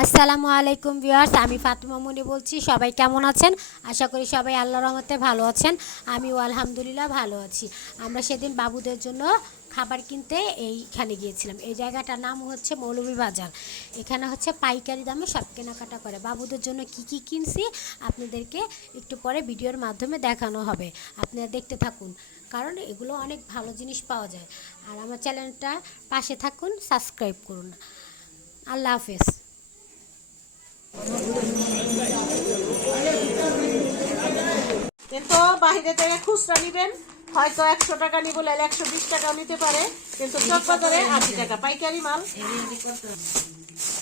আসসালামু আলাইকুম ভিউয়ার্স, আমি ফাতেমা মনি বলছি, সবাই কেমন আছেন? আশা করি সবাই আল্লাহর রহমতে ভালো আছেন, আমিও আলহামদুলিল্লাহ ভালো আছি। আমরা সেদিন বাবুদের জন্য খাবার কিনতে এইখানে গিয়েছিলাম। এই জায়গাটার নাম হচ্ছে মৌলভী বাজার। এখানে হচ্ছে পাইকারি দামে সব কেনাকাটা করে। বাবুদের জন্য কি কি কিনছি, আপনাদেরকে একটু পরে ভিডিওর মাধ্যমে দেখানো হবে। আপনারা দেখতে থাকুন, কারণ এগুলো অনেক ভালো জিনিস পাওয়া যায়। আর আমার চ্যানেলটা পাশে থাকুন, সাবস্ক্রাইব করুন। আল্লাহ হাফেজ। কিন্তু বাহিরে থেকে খুচরা নিবেন। হয়তো একশো টাকা নিব লাইলে একশো বিশ টাকাও নিতে পারে। কিন্তু চক বাজারে আশি টাকা। পাইকারি মাল।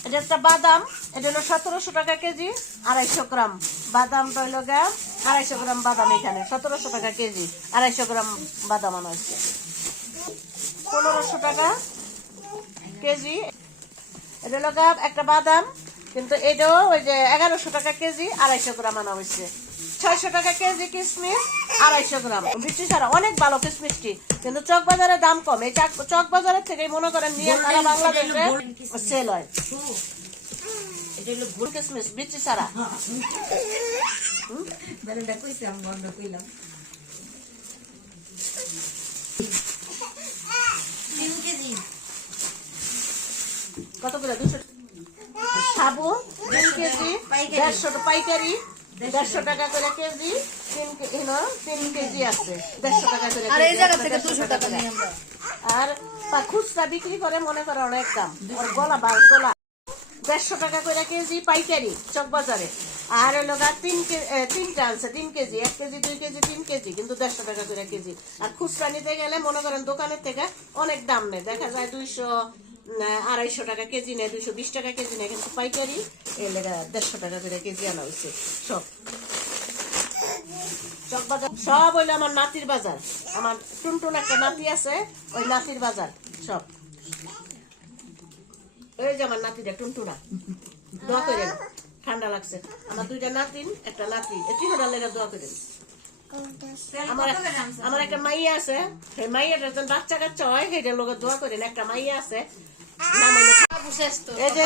এটা একটা বাদাম। এটা হলো সতেরোশো টাকা কেজি, আড়াইশো গ্রাম। বাদাম রইল গা, আড়াইশো গ্রাম বাদাম এখানে। সতেরোশো টাকা কেজি, আড়াইশো গ্রাম বাদাম আনা হচ্ছে পনেরোশো টাকা কেজি। এটা হলো একটা বাদাম। কিন্তু এটাও ওই যে এগারোশো টাকা কেজি আড়াইশো গ্রাম আনা হয়েছে। ছয়শো টাকা কেজি কিশমিশ আড়াইশো গ্রাম। বৃষ্টি ছাড়া অনেক ভালো কিশমিশটি কিন্তু চক বাজারে দাম কম। এই চাক- বাজারের থেকে মনে করেন নিয়ে সারা বাংলাদেশে সেল হয়। কিশমিশ ছাড়া। কত করে? দুশো সাবু তিন কেজি দেড়শো পাইকারি দেড়শো টাকা করে কেজি তিন তিন কেজি আছে দেড়শো টাকা করে কেজি, দেড়শো টাকা করে। আর খুচরা বিক্রি করে মনে করে অনেক দাম ওর গলা বাস গলা। দেড়শো টাকা করে কেজি পাইকারি চক বাজারে। আর হলো গা তিন তিনটা আনছে তিন কেজি এক কেজি দুই কেজি তিন কেজি কিন্তু দেড়শো টাকা করে কেজি। আর খুচরা নিতে গেলে মনে করেন দোকানের থেকে অনেক দাম নেই দেখা যায় দুইশো আড়াইশো টাকা কেজি নেয় দুইশো বিশ টাকা কেজি নেয় কিন্তু পাইকারি, এর দেড়শো টাকা করে কেজি আনা হয়েছে সব। সব হইল আমার নাতির বাজার। আমার টুনটুন একটা নাতি আছে, ওই নাতির বাজার, সব। এই যে আমার নাতিটা, টুনটুনা। দোয়া করেন, ঠান্ডা লাগছে। আমার দুইটা নাতিন, একটা নাতি। এই তিনটা লেগে দোয়া করেন। আমার আমার একটা মাই আছে। সেই মাইয়াটা যখন বাচ্চা কাচ্চা হয় সেটার লোকের দোয়া করেন একটা মাই আছে। নাম হলো এই যে